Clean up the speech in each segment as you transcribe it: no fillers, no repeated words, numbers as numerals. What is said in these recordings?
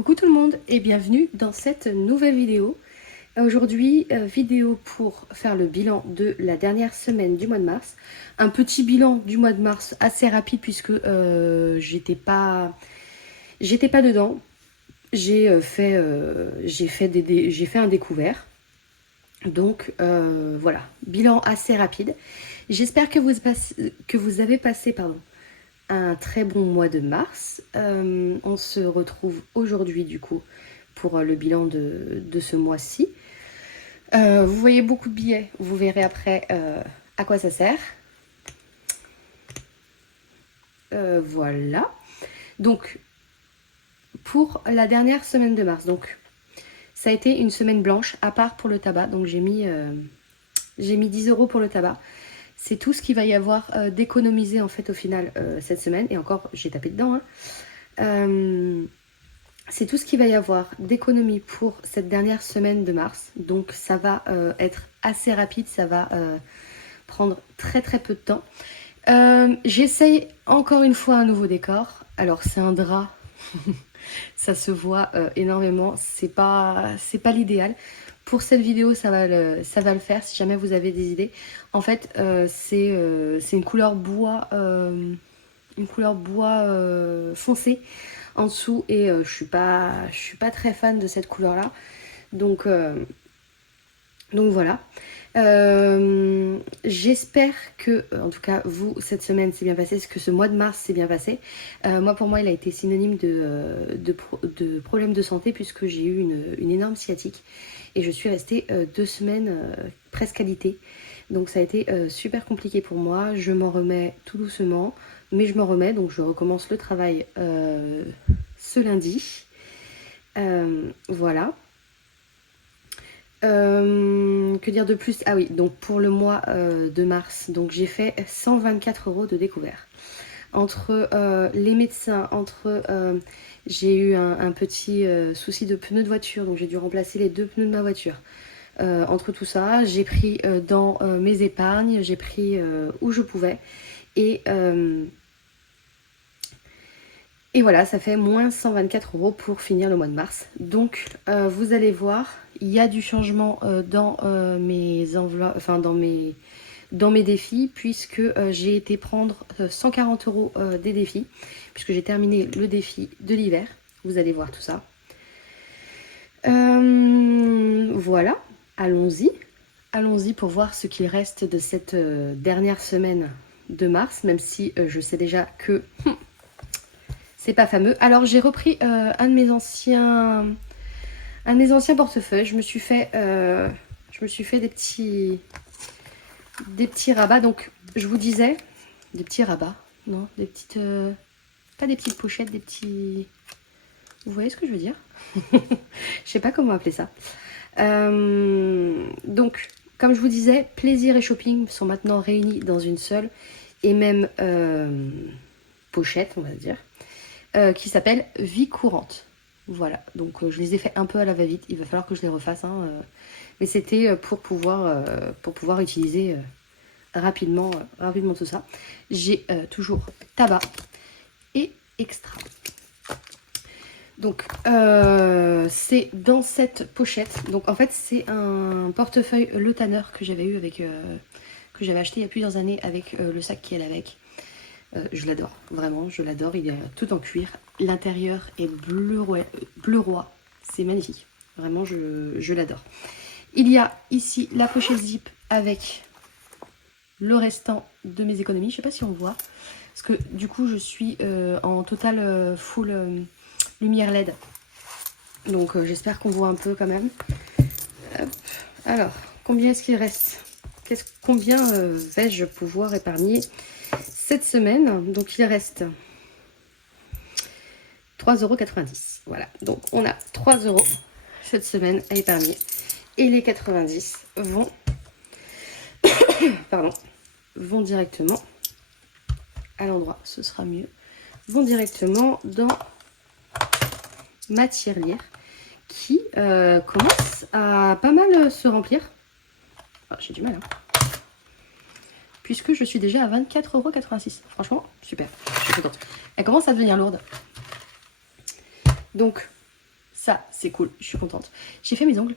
Coucou tout le monde et bienvenue dans cette nouvelle vidéo. Aujourd'hui, vidéo pour faire le bilan de la dernière semaine du mois de mars. Un petit bilan du mois de mars assez rapide puisque j'étais pas dedans. J'ai fait un découvert. Donc voilà, bilan assez rapide. J'espère que vous avez passé un très bon mois de mars. On se retrouve aujourd'hui du coup pour le bilan de ce mois-ci. Vous voyez beaucoup de billets, vous verrez après à quoi ça sert. Voilà. Donc, pour la dernière semaine de mars, donc ça a été une semaine blanche, à part pour le tabac. Donc j'ai mis 10 € pour le tabac. C'est tout ce qu'il va y avoir d'économiser en fait au final cette semaine. Et encore, j'ai tapé dedans. C'est tout ce qu'il va y avoir d'économie pour cette dernière semaine de mars. Donc ça va être assez rapide, ça va prendre très très peu de temps. J'essaye encore une fois un nouveau décor. Alors c'est un drap, ça se voit énormément. C'est pas l'idéal. Pour cette vidéo, ça va le faire si jamais vous avez des idées. En fait, c'est une couleur bois, foncé en dessous et je suis pas très fan de cette couleur-là. Donc voilà. J'espère que, en tout cas, vous, cette semaine s'est bien passée, que ce mois de mars s'est bien passé. Moi, pour moi, il a été synonyme de problèmes de santé puisque j'ai eu une énorme sciatique et je suis restée 2 semaines presque alitée. Donc ça a été super compliqué pour moi. Je m'en remets tout doucement, mais je m'en remets, donc je recommence le travail ce lundi. Voilà. Que dire de plus? Ah oui, donc pour le mois de mars, donc j'ai fait 124 € de découvert. Entre les médecins, j'ai eu un petit souci de pneus de voiture, donc j'ai dû remplacer les 2 pneus de ma voiture. Entre tout ça, j'ai pris dans mes épargnes, j'ai pris où je pouvais. Et voilà, ça fait moins 124 € pour finir le mois de mars. Donc vous allez voir, il y a du changement dans mes enveloppes, enfin dans mes défis, puisque j'ai été prendre 140 € des défis, puisque j'ai terminé le défi de l'hiver. Vous allez voir tout ça. Voilà, allons-y. Allons-y pour voir ce qu'il reste de cette dernière semaine de mars, même si je sais déjà que c'est pas fameux. Alors j'ai repris un de mes anciens portefeuilles. Je me suis fait des petits rabats. Donc je vous disais des petits rabats, non, des petites pas des petites pochettes, des petits. Vous voyez ce que je veux dire? Je sais pas comment appeler ça. Donc comme je vous disais, plaisir et shopping sont maintenant réunis dans une seule et même pochette, on va dire. Qui s'appelle Vie courante. Voilà, donc je les ai fait un peu à la va-vite, il va falloir que je les refasse, mais c'était pour pouvoir utiliser rapidement tout ça. J'ai toujours tabac et extra. Donc c'est dans cette pochette. Donc en fait c'est un portefeuille Le Tanner que j'avais eu avec que j'avais acheté il y a plusieurs années avec le sac qui est avec. Je l'adore, vraiment, je l'adore. Il est tout en cuir. L'intérieur est bleu roi. C'est magnifique. Vraiment, je l'adore. Il y a ici la pochette zip avec le restant de mes économies. Je ne sais pas si on voit. Parce que du coup, je suis en total full lumière LED. Donc, j'espère qu'on voit un peu quand même. Hop. Alors, combien est-ce qu'il reste? Combien vais-je pouvoir épargner cette semaine? Donc il reste 3,90 €. Voilà, donc on a 3 € cette semaine à épargner. Et les 90 vont vont directement à l'endroit, ce sera mieux, vont directement dans ma tirelire qui commence à pas mal se remplir. Oh, j'ai du mal, puisque je suis déjà à 24,86 €. Franchement, super, je suis contente. Elle commence à devenir lourde. Donc, Ça, c'est cool, je suis contente. J'ai fait mes ongles.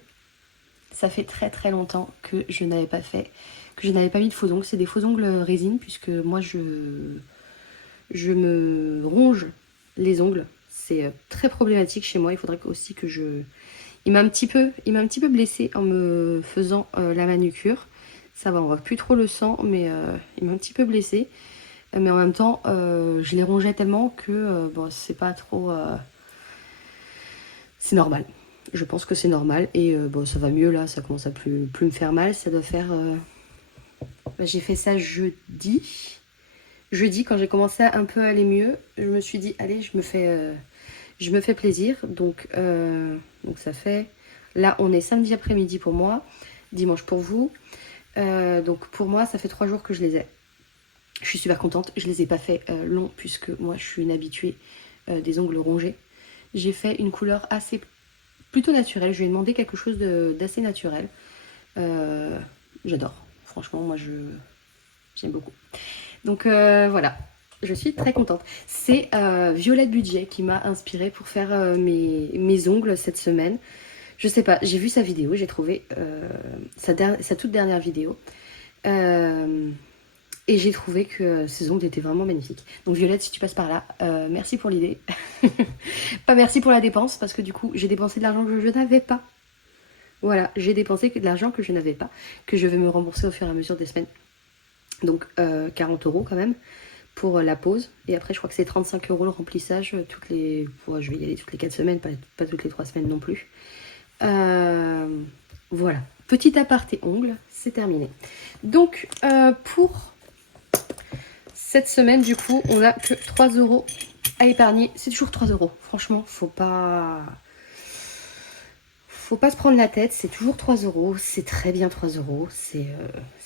Ça fait très très longtemps que je n'avais pas fait, que je n'avais pas mis de faux ongles. C'est des faux ongles résine, puisque moi je me ronge les ongles. C'est très problématique chez moi. Il faudrait aussi que je... Il m'a un petit peu blessée en me faisant la manucure. Ça va, on voit plus trop le sang, mais il m'a un petit peu blessée. Mais en même temps, je les rongeais tellement que bon, c'est pas trop... c'est normal. Je pense que c'est normal. Et bon, ça va mieux là, ça commence à plus me faire mal. Ça doit faire... J'ai fait ça jeudi. Jeudi, quand j'ai commencé à un peu aller mieux, je me suis dit, allez, je me fais plaisir. Donc ça fait... Là, on est samedi après-midi pour moi, dimanche pour vous. Donc pour moi, ça fait 3 jours que je les ai. Je suis super contente. Je les ai pas fait longs, puisque moi, je suis une habituée des ongles rongés. J'ai fait une couleur plutôt naturelle. Je lui ai demandé quelque chose d'assez naturel. J'adore. Franchement, moi, j'aime beaucoup. Donc voilà, je suis très contente. C'est Violette Budget qui m'a inspirée pour faire mes ongles cette semaine. Je sais pas, j'ai vu sa vidéo, j'ai trouvé sa toute dernière vidéo. Et j'ai trouvé que ses ongles étaient vraiment magnifiques. Donc Violette, si tu passes par là, merci pour l'idée. Pas merci pour la dépense, parce que du coup, j'ai dépensé de l'argent que je n'avais pas. Voilà, j'ai dépensé de l'argent que je n'avais pas, que je vais me rembourser au fur et à mesure des semaines. Donc 40 € quand même pour la pause. Et après, je crois que c'est 35 € le remplissage toutes les... Ouais, je vais y aller toutes les 4 semaines, pas toutes les 3 semaines non plus. Voilà, petit aparté ongles, c'est terminé. Donc pour cette semaine, du coup, on n'a que 3 € à épargner. C'est toujours 3 €. Franchement, faut pas se prendre la tête, c'est toujours 3 €, c'est très bien 3 €, c'est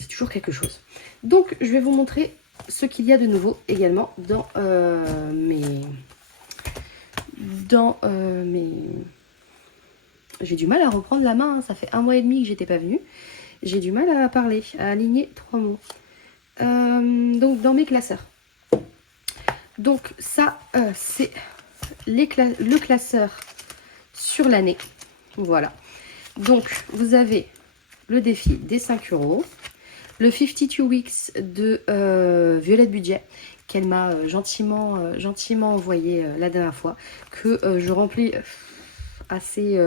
toujours quelque chose. Donc je vais vous montrer ce qu'il y a de nouveau également dans mes... J'ai du mal à reprendre la main, hein. Ça fait 1 mois et demi que j'étais pas venue. J'ai du mal à parler, à aligner 3 mots. Donc dans mes classeurs. Donc ça, c'est le classeur sur l'année. Voilà. Donc, vous avez le défi des 5 €, le 52 Weeks de Violette Budget, qu'elle m'a gentiment envoyé la dernière fois, que je remplis assez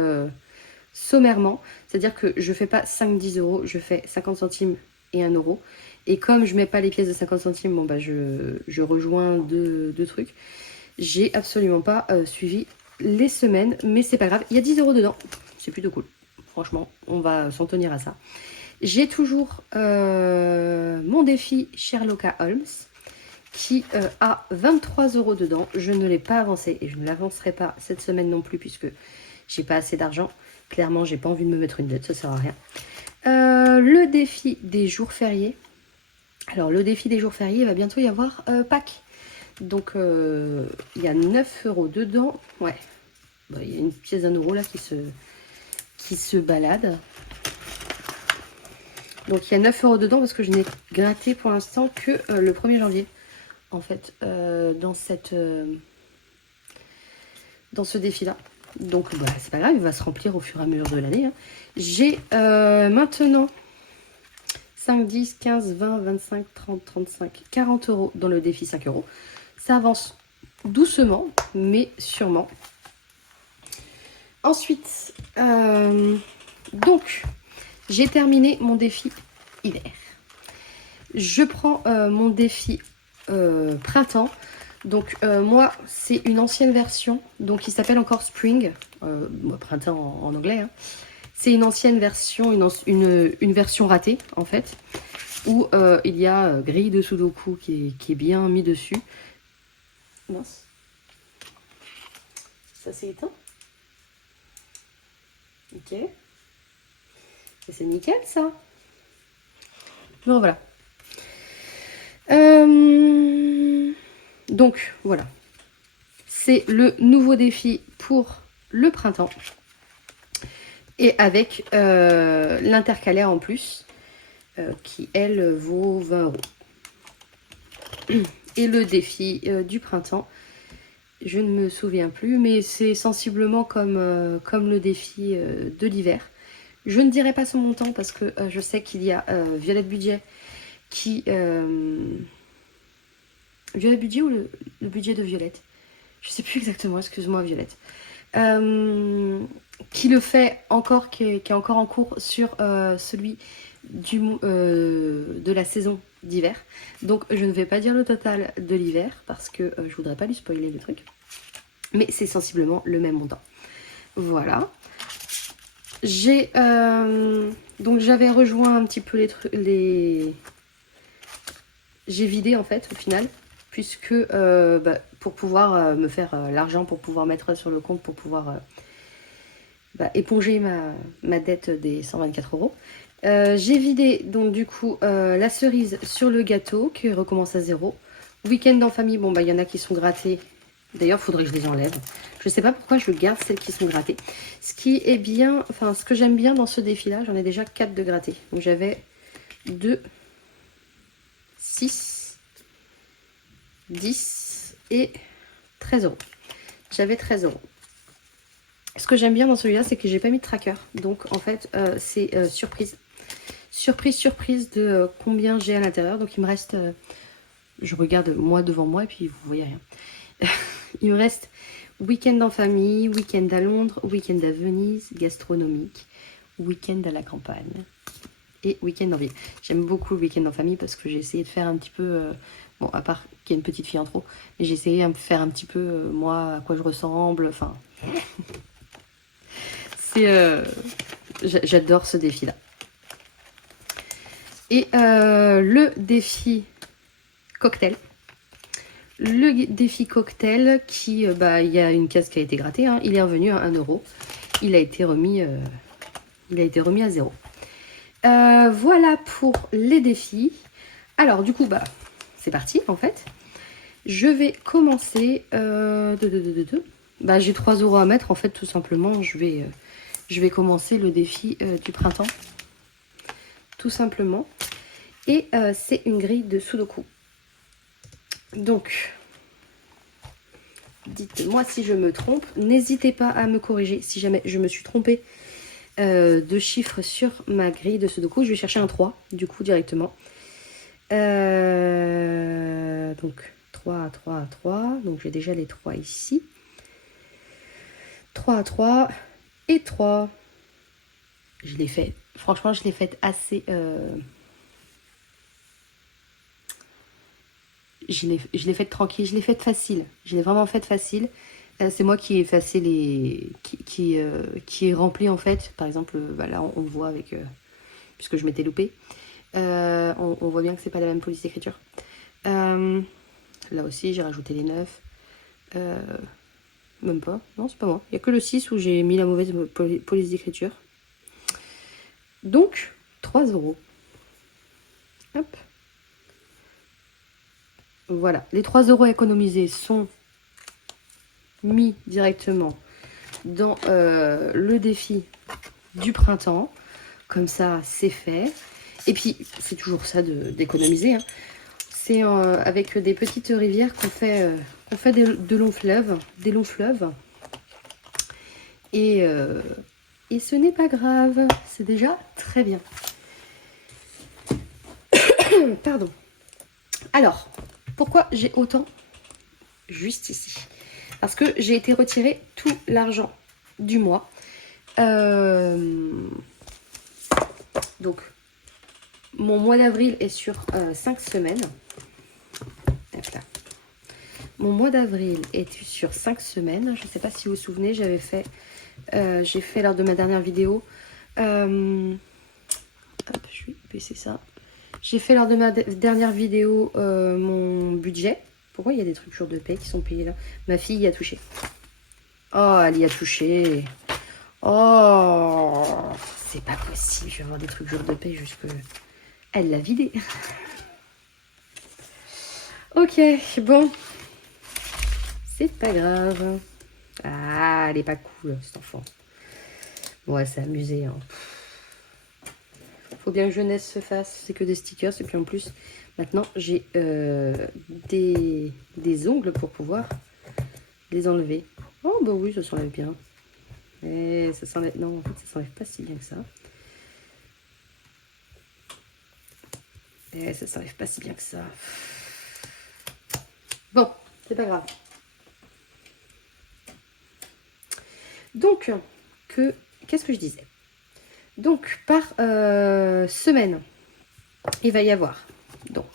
sommairement. C'est-à-dire que je fais pas 5-10 €, je fais 50 centimes et 1 €. Et comme je mets pas les pièces de 50 centimes, bon bah je rejoins deux trucs. J'ai absolument pas suivi les semaines, mais c'est pas grave. Il y a 10 € dedans, c'est plutôt cool. Franchement, on va s'en tenir à ça. J'ai toujours mon défi Sherlock Holmes qui a 23 € dedans. Je ne l'ai pas avancé et je ne l'avancerai pas cette semaine non plus puisque j'ai pas assez d'argent. Clairement, j'ai pas envie de me mettre une dette, ça sert à rien. Le défi des jours fériés. Alors, le défi des jours fériés, il va bientôt y avoir Pâques. Donc, il y a 9 € dedans. Ouais, bah, il y a une pièce d'1 € là qui se balade. Donc, il y a 9 € dedans parce que je n'ai gratté pour l'instant que le 1er janvier. En fait, dans ce défi-là. Donc, bah, c'est pas grave, il va se remplir au fur et à mesure de l'année. Hein. J'ai maintenant 5, 10, 15, 20, 25, 30, 35, 40 € dans le défi 5 €. Ça avance doucement, mais sûrement. Ensuite, donc, j'ai terminé mon défi hiver. Je prends mon défi printemps. Donc, moi, c'est une ancienne version, donc il s'appelle encore Spring, printemps en anglais. Hein. C'est une ancienne version, une version ratée, en fait, où il y a grille de Sudoku qui est bien mis dessus. Mince. Ça s'est éteint. Ok. C'est nickel, ça. Bon, voilà. Donc, voilà. C'est le nouveau défi pour le printemps. Et avec l'intercalaire en plus, qui, elle, vaut 20 €. Et le défi du printemps Je ne me souviens plus, mais c'est sensiblement comme le défi de l'hiver. Je ne dirai pas son montant parce que je sais qu'il y a Violette Budget qui... Violette Budget ou le budget de Violette? Je sais plus exactement, excuse-moi Violette. Qui le fait encore, qui est encore en cours sur celui de la saison d'hiver. Donc je ne vais pas dire le total de l'hiver parce que je voudrais pas lui spoiler le truc. Mais c'est sensiblement le même montant. Voilà. Donc j'avais rejoint un petit peu les... J'ai vidé en fait au final. Puisque pour pouvoir me faire l'argent, pour pouvoir mettre sur le compte, pour pouvoir éponger ma dette des 124 euros. J'ai vidé donc du coup la cerise sur le gâteau qui recommence à 0. Week-end en famille, bon bah il y en a qui sont grattés. D'ailleurs, il faudrait que je les enlève. Je ne sais pas pourquoi je garde celles qui sont grattées. Ce qui est bien, enfin ce que j'aime bien dans ce défi-là, j'en ai déjà 4 de grattés. Donc j'avais 2, 6, 10 et 13 euros. J'avais 13 euros. Ce que j'aime bien dans celui-là, c'est que j'ai pas mis de tracker. Donc en fait, c'est surprise. Surprise de combien j'ai à l'intérieur. Donc il me reste... je regarde moi devant moi et puis vous voyez rien. Il me reste week-end en famille, week-end à Londres, week-end à Venise, gastronomique, week-end à la campagne et week-end en ville. J'aime beaucoup le week-end en famille parce que j'ai essayé de faire un petit peu... bon, à part qu'il y a une petite fille en trop, mais j'ai essayé de faire un petit peu, moi, à quoi je ressemble, enfin... c'est... j'adore ce défi-là. Et le défi cocktail. Le défi cocktail, qui, il y a une case qui a été grattée, hein, il est revenu à 1 euro. Il a été remis à 0. Voilà pour les défis. Alors, du coup, c'est parti, en fait. Je vais commencer... j'ai 3 euros à mettre, en fait, tout simplement. Je vais commencer le défi du printemps. Tout simplement. Et c'est une grille de Sudoku. Donc, dites-moi si je me trompe. N'hésitez pas à me corriger si jamais je me suis trompée de chiffres sur ma grille de Sudoku. Je vais chercher un 3, du coup, directement. Donc, 3, 3, 3. Donc, j'ai déjà les 3 ici. 3, 3 et 3. Je l'ai fait. Franchement, je l'ai fait assez... Je l'ai fait tranquille, je l'ai fait facile. Je l'ai vraiment fait facile. C'est moi qui ai effacé qui est rempli en fait. Par exemple, là on le voit avec... puisque je m'étais loupée. On voit bien que c'est pas la même police d'écriture. Là aussi, j'ai rajouté les 9. Même pas. Non, c'est pas moi. Il n'y a que le 6 où j'ai mis la mauvaise police d'écriture. Donc, 3 euros. Hop. Voilà. Les 3 euros économisés sont mis directement dans le défi du printemps. Comme ça, c'est fait. Et puis, c'est toujours ça d'économiser. Hein. C'est avec des petites rivières qu'on fait de longs fleuves. Des longs fleuves. Et ce n'est pas grave. C'est déjà très bien. Pardon. Alors, pourquoi j'ai autant juste ici? Parce que j'ai été retirer tout l'argent du mois. Donc, mon mois d'avril est sur 5 semaines. Là. Mon mois d'avril est sur 5 semaines. Je ne sais pas si vous vous souvenez, j'ai fait lors de ma dernière vidéo. Hop, je vais baisser ça. J'ai fait lors de ma dernière vidéo mon budget. Pourquoi il y a des trucs jour de paie qui sont payés là? Ma fille y a touché. Oh, elle y a touché. Oh, c'est pas possible. Je vais avoir des trucs jour de paie jusque... Elle l'a vidé. Ok, bon. C'est pas grave. Ah, elle est pas cool, cet enfant. Bon, elle s'est amusée. Hein. Faut bien que jeunesse se fasse. C'est que des stickers. Et puis en plus, maintenant, j'ai des ongles pour pouvoir les enlever. Oh bah oui, ça s'enlève bien. Et ça s'enlève... Non, en fait, ça s'enlève pas si bien que ça. Et ça s'enlève pas si bien que ça. Bon, c'est pas grave. Donc, qu'est-ce que je disais? Donc, par semaine, il va y avoir... Donc,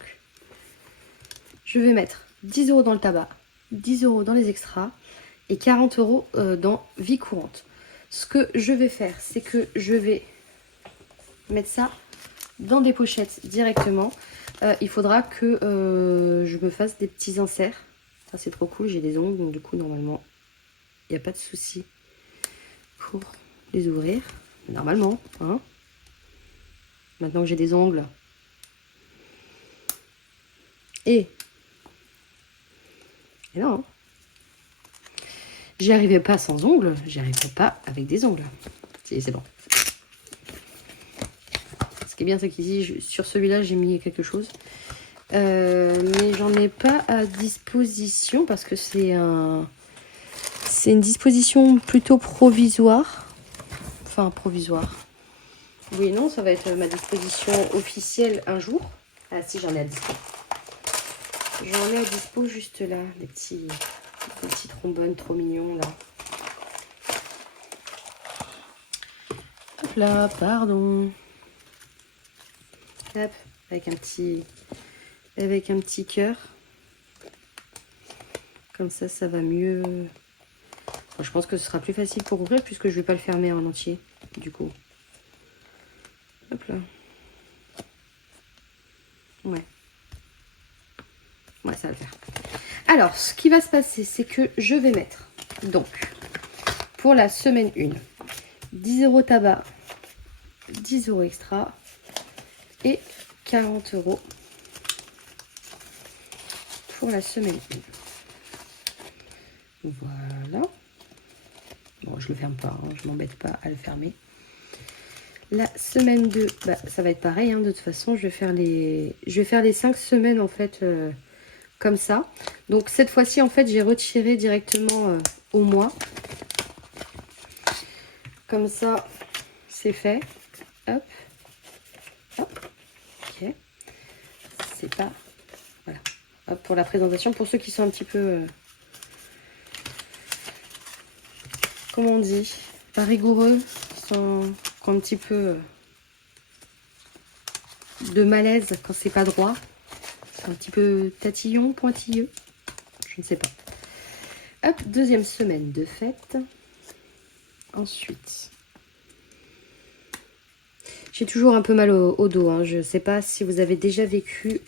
je vais mettre 10 € dans le tabac, 10 € dans les extras et 40 € dans vie courante. Ce que je vais faire, c'est que je vais mettre ça dans des pochettes directement. Il faudra que je me fasse des petits inserts. Ça, c'est trop cool, j'ai des ongles, donc du coup, normalement, il n'y a pas de souci pour les ouvrir. Normalement, hein. Maintenant que j'ai des ongles. Et non, j'y arrivais pas sans ongles, j'y arriverai pas avec des ongles. C'est bon. Ce qui est bien, c'est qu'ici, sur celui-là, j'ai mis quelque chose. Mais j'en ai pas à disposition parce que c'est une disposition plutôt provisoire. Enfin, provisoire. Oui, non, ça va être ma disposition officielle un jour. Ah si, j'en ai à dispo. J'en ai à dispo juste là, des petits trombones trop mignons là. Hop là, pardon. Hop, avec un petit cœur. Comme ça, ça va mieux. Enfin, je pense que ce sera plus facile pour ouvrir puisque je vais pas le fermer en entier, du coup. Hop là. Ouais. Ouais, ça va le faire. Alors, ce qui va se passer, c'est que je vais mettre, donc, pour la semaine 1, 10 € tabac, 10 € extra et 40 € pour la semaine 1. Voilà. Bon, je le ferme pas, hein, je m'embête pas à le fermer. La semaine 2, bah, ça va être pareil, hein, de toute façon, je vais faire les 5 semaines en fait comme ça. Donc cette fois-ci, en fait, j'ai retiré directement au mois. Comme ça, c'est fait. Hop. Hop. Ok. C'est pas... Voilà. Hop, pour la présentation, pour ceux qui sont un petit peu... comment on dit? Pas rigoureux, qui ont un petit peu de malaise quand c'est pas droit. C'est un petit peu tatillon, pointilleux. Je ne sais pas. Hop, deuxième semaine de fête. Ensuite, j'ai toujours un peu mal au dos. Hein. Je ne sais pas si vous avez déjà vécu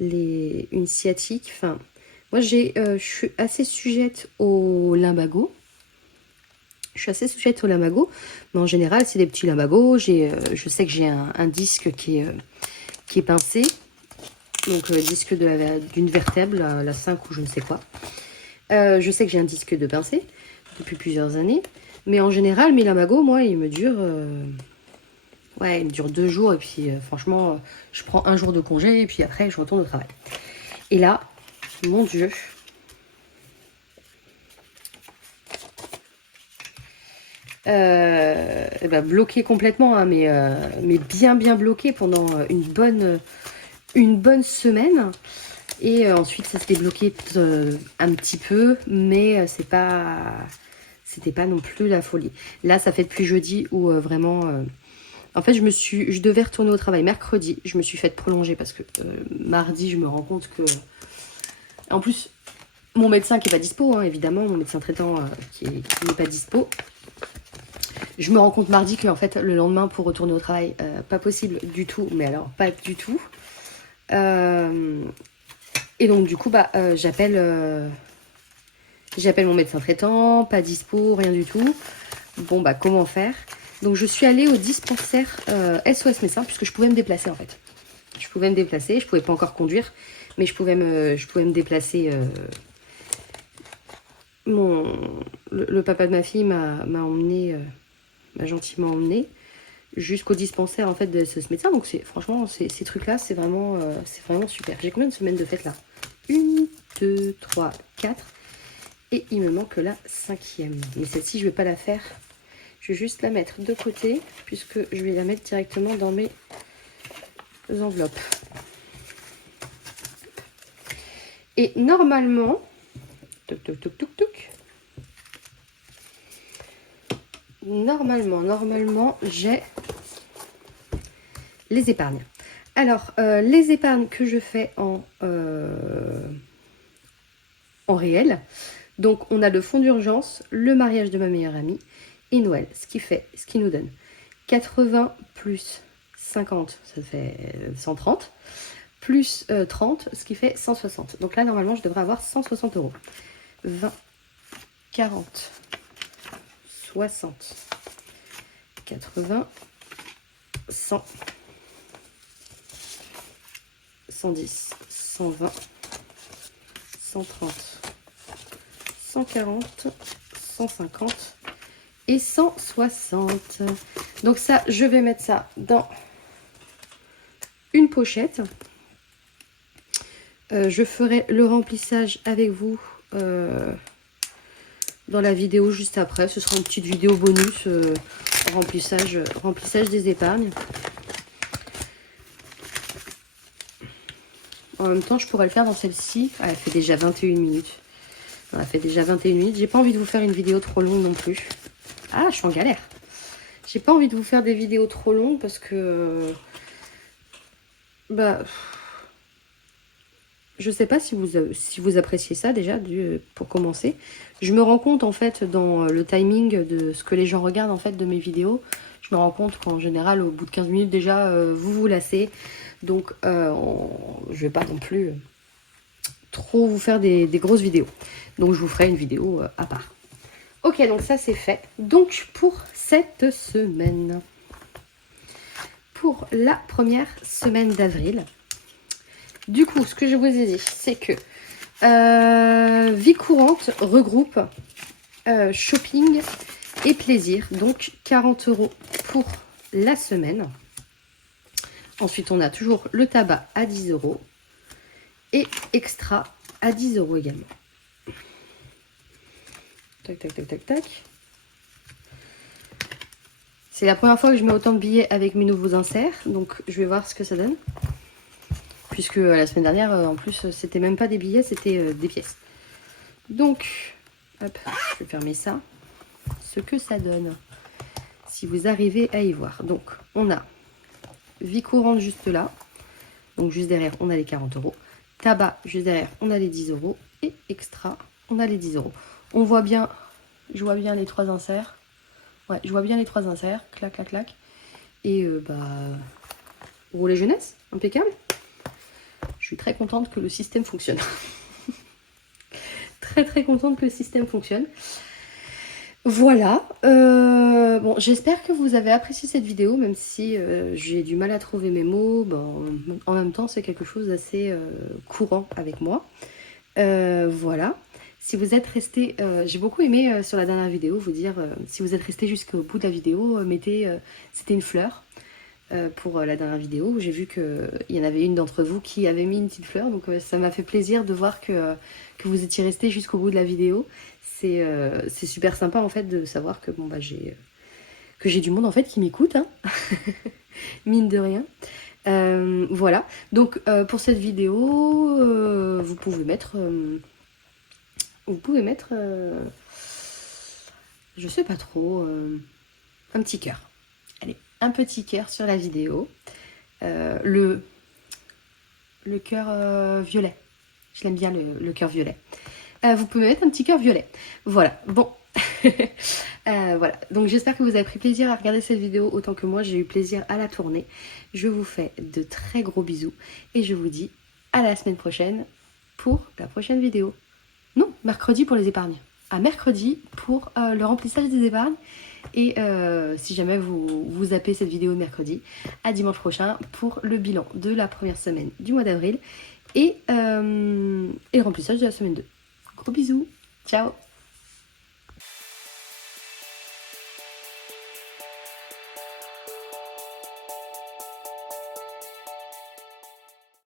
une sciatique. Enfin, moi, je suis assez sujette au lumbago. Mais en général, c'est des petits lumbagos. Je sais que j'ai un disque qui est pincé. Donc, disque d'une vertèbre, la 5 ou je ne sais quoi. Je sais que j'ai un disque de pincé depuis plusieurs années. Mais en général, mes lumbagos, moi, ils me durent... ouais, ils me durent 2 jours. Et puis, franchement, je prends un jour de congé. Et puis après, je retourne au travail. Et là, mon Dieu... bloqué complètement, hein, mais bien bloqué pendant une bonne semaine. Et ensuite, ça s'est débloqué un petit peu, mais c'était pas non plus la folie. Là, ça fait depuis jeudi où vraiment... en fait, je devais retourner au travail mercredi. Je me suis fait prolonger parce que mardi, je me rends compte que... En plus, mon médecin qui n'est pas dispo, hein, évidemment, mon médecin traitant qui n'est pas dispo. Je me rends compte mardi que en fait, le lendemain, pour retourner au travail, pas possible du tout. Mais alors, pas du tout. Et donc, du coup, j'appelle mon médecin traitant, pas dispo, rien du tout. Bon, comment faire? Donc, je suis allée au dispensaire SOS Médecins, puisque je pouvais me déplacer, en fait. Je pouvais me déplacer, je pouvais pas encore conduire, mais je pouvais me déplacer. Le papa de ma fille m'a gentiment emmené jusqu'au dispensaire en fait de ce médecin. Donc franchement ces trucs là c'est vraiment super. J'ai combien de semaines de fête là? 1, 2, 3, 4. Et il me manque la 5e. Mais celle-ci, je ne vais pas la faire. Je vais juste la mettre de côté, puisque je vais la mettre directement dans mes enveloppes. Et normalement, normalement, j'ai les épargnes. Alors, les épargnes que je fais en réel. Donc, on a le fonds d'urgence, le mariage de ma meilleure amie et Noël. Ce qui nous donne 80 plus 50, ça fait 130. Plus 30, ce qui fait 160. Donc là, normalement, je devrais avoir 160 euros. 20, 40, 60, 80, 100, 110, 120, 130, 140, 150 et 160. Donc ça, je vais mettre ça dans une pochette. Je ferai le remplissage avec vous dans la vidéo juste après. Ce sera une petite vidéo bonus, remplissage des épargnes. En même temps, je pourrais le faire dans celle-ci. Ah, elle fait déjà 21 minutes. Non, elle fait déjà 21 minutes. J'ai pas envie de vous faire une vidéo trop longue non plus. Ah, je suis en galère. J'ai pas envie de vous faire des vidéos trop longues parce que... je sais pas si vous appréciez ça déjà, pour commencer. Je me rends compte en fait dans le timing de ce que les gens regardent en fait de mes vidéos. Je me rends compte qu'en général au bout de 15 minutes déjà vous vous lassez. Donc je vais pas non plus trop vous faire des grosses vidéos. Donc je vous ferai une vidéo à part. Ok, donc ça c'est fait. Donc pour cette semaine, pour la première semaine d'avril, du coup, ce que je vous ai dit, c'est que vie courante regroupe shopping et plaisir. Donc, 40 euros pour la semaine. Ensuite, on a toujours le tabac à 10 euros. Et extra à 10 euros également. Tac, tac, tac, tac, tac. C'est la première fois que je mets autant de billets avec mes nouveaux inserts. Donc, je vais voir ce que ça donne. Puisque la semaine dernière, en plus, c'était même pas des billets, c'était des pièces. Donc, hop, je vais fermer ça. Ce que ça donne, si vous arrivez à y voir. Donc, on a vie courante juste là. Donc, juste derrière, on a les 40 euros. Tabac, juste derrière, on a les 10 euros. Et extra, on a les 10 euros. On voit bien, je vois bien les 3 inserts. Ouais, je vois bien les 3 inserts. Clac, clac, clac. Et rouler jeunesse, impeccable. Je suis très contente que le système fonctionne. Très contente que le système fonctionne. Voilà. Bon, j'espère que vous avez apprécié cette vidéo, même si j'ai du mal à trouver mes mots. Bon, en même temps, c'est quelque chose d'assez courant avec moi. Voilà. Si vous êtes resté, j'ai beaucoup aimé sur la dernière vidéo vous dire, si vous êtes resté jusqu'au bout de la vidéo, mettez, c'était une fleur. Pour la dernière vidéo, j'ai vu qu'il y en avait une d'entre vous qui avait mis une petite fleur, donc ça m'a fait plaisir de voir que vous étiez resté jusqu'au bout de la vidéo. C'est super sympa en fait de savoir que bon bah j'ai du monde en fait qui m'écoute, hein. Mine de rien. Voilà, donc pour cette vidéo, vous pouvez mettre, je sais pas trop, un petit cœur. Allez, un petit cœur sur la vidéo. Le cœur violet. Je l'aime bien, le cœur violet. Vous pouvez mettre un petit cœur violet. Voilà, bon. Voilà, donc j'espère que vous avez pris plaisir à regarder cette vidéo autant que moi. J'ai eu plaisir à la tourner. Je vous fais de très gros bisous. Et je vous dis à la semaine prochaine pour la prochaine vidéo. Non, mercredi pour les épargnes. À mercredi pour le remplissage des épargnes. Et si jamais vous zappez cette vidéo mercredi, à dimanche prochain pour le bilan de la première semaine du mois d'avril et le remplissage de la semaine 2. Gros bisous, ciao!